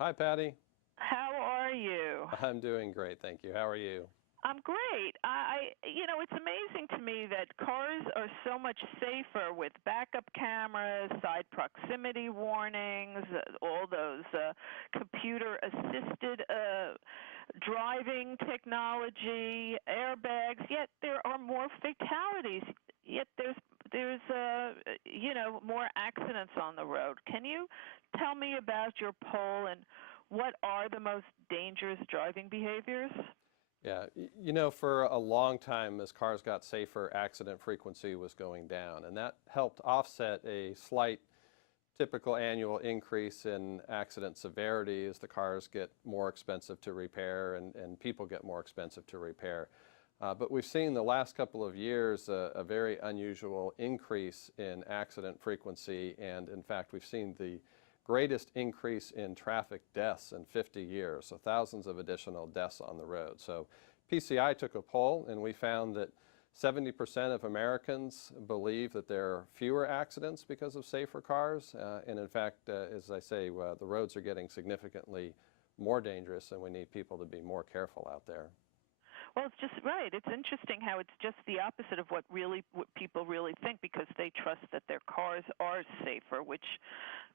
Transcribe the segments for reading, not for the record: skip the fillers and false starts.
Hi, Patty. How are you? I'm doing great, thank you. How are you? I'm great. It's amazing to me that cars are so much safer with backup cameras, side proximity warnings, all those computer-assisted driving technology, airbags. Yet there are more fatalities. Yet there's more accidents on the road. Can you tell me about your poll and what are the most dangerous driving behaviors? Yeah, for a long time, as cars got safer, accident frequency was going down, and that helped offset a slight typical annual increase in accident severity as the cars get more expensive to repair and people get more expensive to repair. But we've seen the last couple of years a very unusual increase in accident frequency, and in fact, we've seen the greatest increase in traffic deaths in 50 years, so thousands of additional deaths on the road. So PCI took a poll, and we found that 70% of Americans believe that there are fewer accidents because of safer cars. And in fact, as I say, the roads are getting significantly more dangerous, and we need people to be more careful out there. Well, it's just right. It's interesting how it's just the opposite of what people really think, because they trust that their cars are safer, which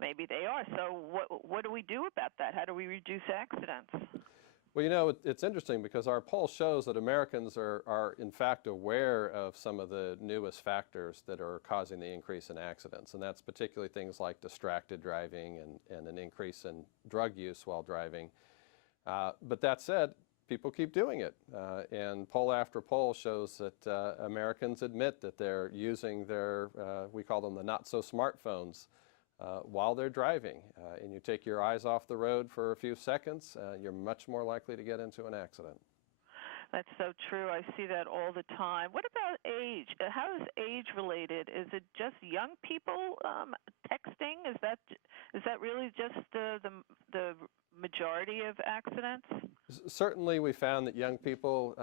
maybe they are. So what do we do about that? How do we reduce accidents? Well, it's interesting because our poll shows that Americans are in fact aware of some of the newest factors that are causing the increase in accidents, and that's particularly things like distracted driving and an increase in drug use while driving. But that said, people keep doing it, and poll after poll shows that Americans admit that they're using their, we call them the not-so-smartphones, while they're driving. And you take your eyes off the road for a few seconds, you're much more likely to get into an accident. That's so true. I see that all the time. What about age? How is age related? Is it just young people texting? Is that really just the majority of accidents? Certainly, we found that young people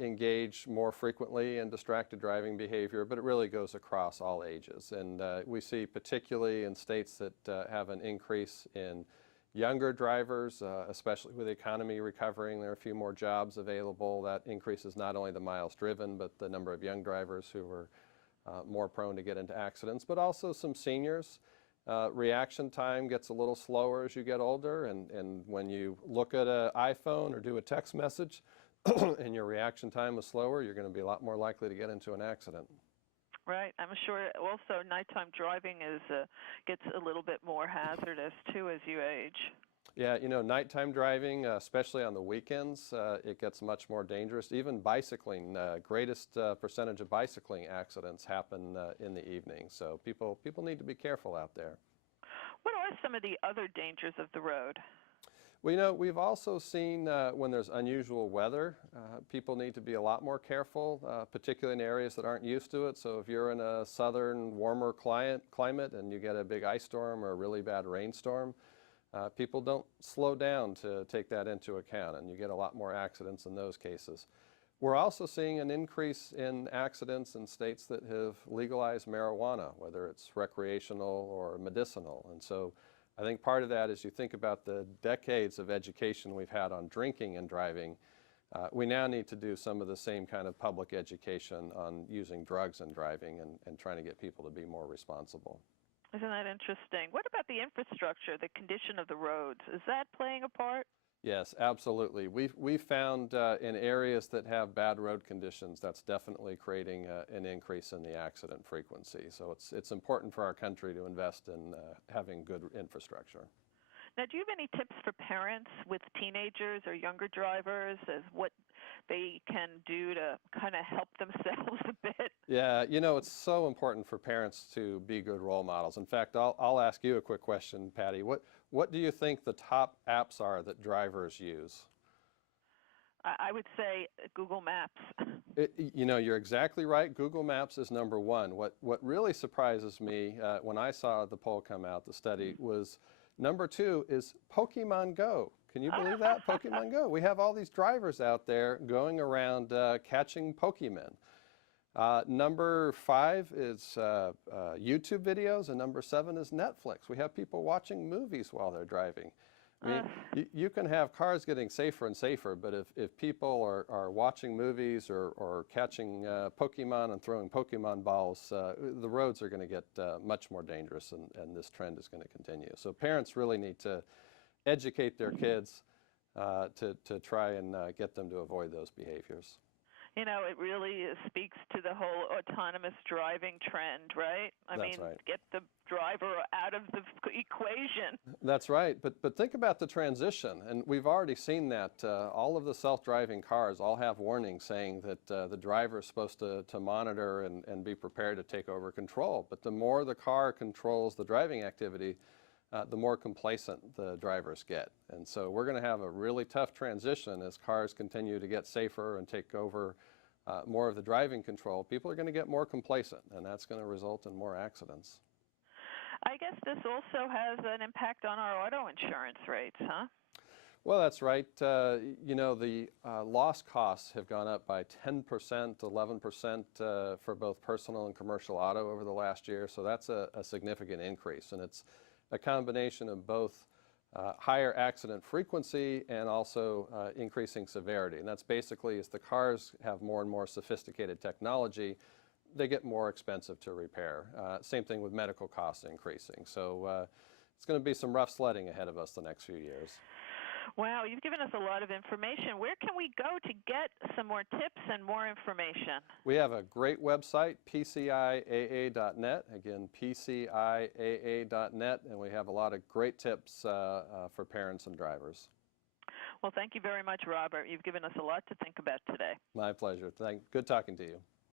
engage more frequently in distracted driving behavior, but it really goes across all ages. And we see particularly in states that have an increase in younger drivers, especially with the economy recovering, there are a few more jobs available. That increases not only the miles driven, but the number of young drivers who are more prone to get into accidents, but also some seniors. Reaction time gets a little slower as you get older, and when you look at an iPhone or do a text message and your reaction time is slower, you're going to be a lot more likely to get into an accident. Right. I'm sure also nighttime driving gets a little bit more hazardous too as you age. Yeah, nighttime driving, especially on the weekends, it gets much more dangerous. Even bicycling, greatest percentage of bicycling accidents happen in the evening. So people need to be careful out there. What are some of the other dangers of the road? Well, we've also seen when there's unusual weather, people need to be a lot more careful, particularly in areas that aren't used to it. So if you're in a southern, warmer climate and you get a big ice storm or a really bad rainstorm, people don't slow down to take that into account, and you get a lot more accidents in those cases. We're also seeing an increase in accidents in states that have legalized marijuana, whether it's recreational or medicinal. And so I think part of that is you think about the decades of education we've had on drinking and driving. We now need to do some of the same kind of public education on using drugs and driving and trying to get people to be more responsible. Isn't that interesting? What about the infrastructure, the condition of the roads? Is that playing a part? Yes, absolutely. We've found in areas that have bad road conditions, that's definitely creating an increase in the accident frequency. So it's important for our country to invest in having good infrastructure. Now, do you have any tips for parents with teenagers or younger drivers as what they can do to kind of help themselves a bit? Yeah, it's so important for parents to be good role models. In fact, I'll ask you a quick question, Patty. What do you think the top apps are that drivers use? I would say Google Maps. You're exactly right. Google Maps is number one. What really surprises me when I saw the poll come out, the study, was number two is Pokemon Go. Can you believe that? Pokemon Go. We have all these drivers out there going around catching Pokemon. Number five is YouTube videos, and number seven is Netflix. We have people watching movies while they're driving. I mean, you can have cars getting safer and safer, but if people are watching movies or catching Pokemon and throwing Pokemon balls, the roads are going to get much more dangerous, and this trend is going to continue. So parents really need to educate their kids to try and get them to avoid those behaviors. You know, it really speaks to the whole autonomous driving trend, right? I That's mean, right. get the driver out of the equation. That's right, but think about the transition, and we've already seen that all of the self-driving cars all have warnings saying that the driver is supposed to monitor and be prepared to take over control. But the more the car controls the driving activity, the more complacent the drivers get. And so we're going to have a really tough transition as cars continue to get safer and take over more of the driving control. People are going to get more complacent, and that's going to result in more accidents. I guess this also has an impact on our auto insurance rates, huh? Well, that's right. You know, the loss costs have gone up by 10%, 11% for both personal and commercial auto over the last year. So that's a significant increase. And it's a combination of both higher accident frequency and also increasing severity. And that's basically as the cars have more and more sophisticated technology, they get more expensive to repair. Same thing with medical costs increasing. So it's going to be some rough sledding ahead of us the next few years. Wow, you've given us a lot of information. Where can we go to get some more tips and more information? We have a great website, pciaa.net. Again, pciaa.net, and we have a lot of great tips for parents and drivers. Well, thank you very much, Robert. You've given us a lot to think about today. My pleasure. Good talking to you.